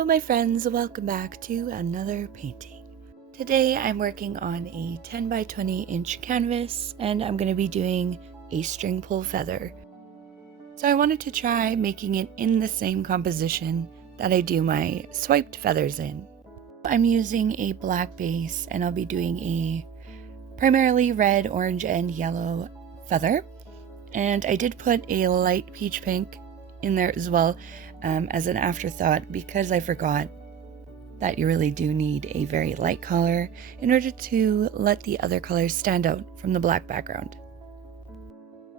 Hello my friends, welcome back to another painting. Today I'm working on a 10 by 20 inch canvas and I'm going to be doing a string pull feather. So I wanted to try making it in the same composition that I do my swiped feathers in. I'm using a black base and I'll be doing a primarily red, orange, and yellow feather. And I did put a light peach pink in there as well as an afterthought because I forgot that you really do need a very light color in order to let the other colors stand out from the black background.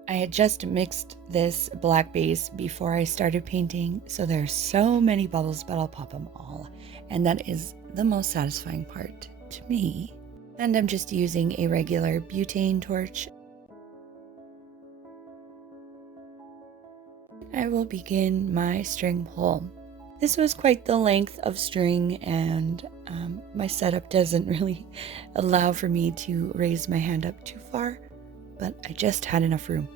I had just mixed this black base before I started painting, so there are so many bubbles, but I'll pop them all. And that is the most satisfying part to me. And I'm just using a regular butane torch. I will begin my string pull. This was quite the length of string and my setup doesn't really allow for me to raise my hand up too far, but I just had enough room.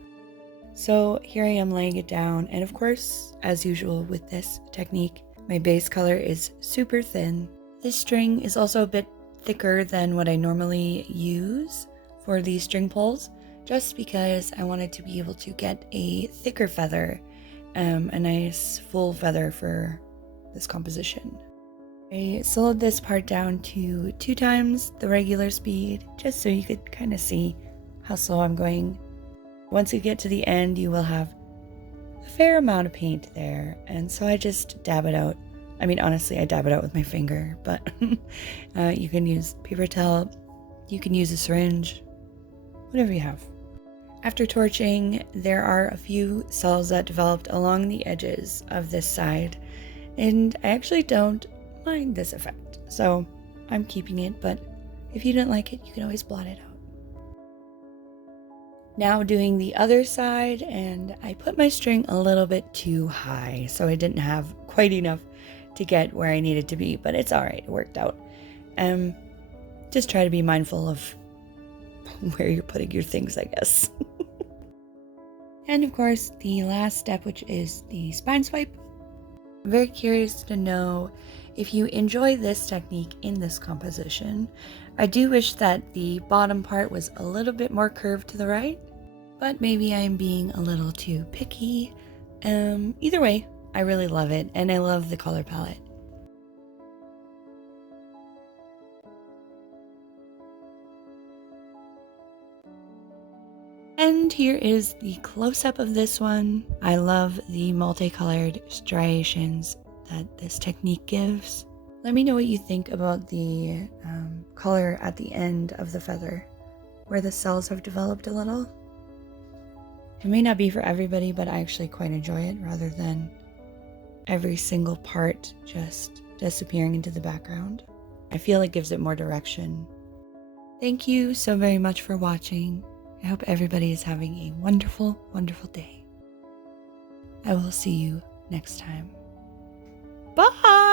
So here I am laying it down, and of course, as usual with this technique, my base color is super thin. This string is also a bit thicker than what I normally use for these string pulls, just because I wanted to be able to get a thicker feather, a nice full feather for this composition. I slowed this part down to 2 times the regular speed, just so you could kind of see how slow I'm going. Once you get to the end, you will have a fair amount of paint there, and so I just dab it out. I mean, honestly, I dab it out with my finger, but you can use paper towel, you can use a syringe, whatever you have. After torching, there are a few cells that developed along the edges of this side, and I actually don't mind this effect, so I'm keeping it, but if you don't like it, you can always blot it out. Now doing the other side, and I put my string a little bit too high, so I didn't have quite enough to get where I needed to be, but it's alright, it worked out. Just try to be mindful of where you're putting your things, I guess. And of course, the last step, which is the spine swipe. I'm very curious to know if you enjoy this technique in this composition. I do wish that the bottom part was a little bit more curved to the right, but maybe I'm being a little too picky. Either way, I really love it, and I love the color palette. And here is the close-up of this one. I love the multicolored striations that this technique gives. Let me know what you think about the color at the end of the feather, where the cells have developed a little. It may not be for everybody, but I actually quite enjoy it, rather than every single part just disappearing into the background. I feel it gives it more direction. Thank you so very much for watching. I hope everybody is having a wonderful, wonderful day. I will see you next time. Bye!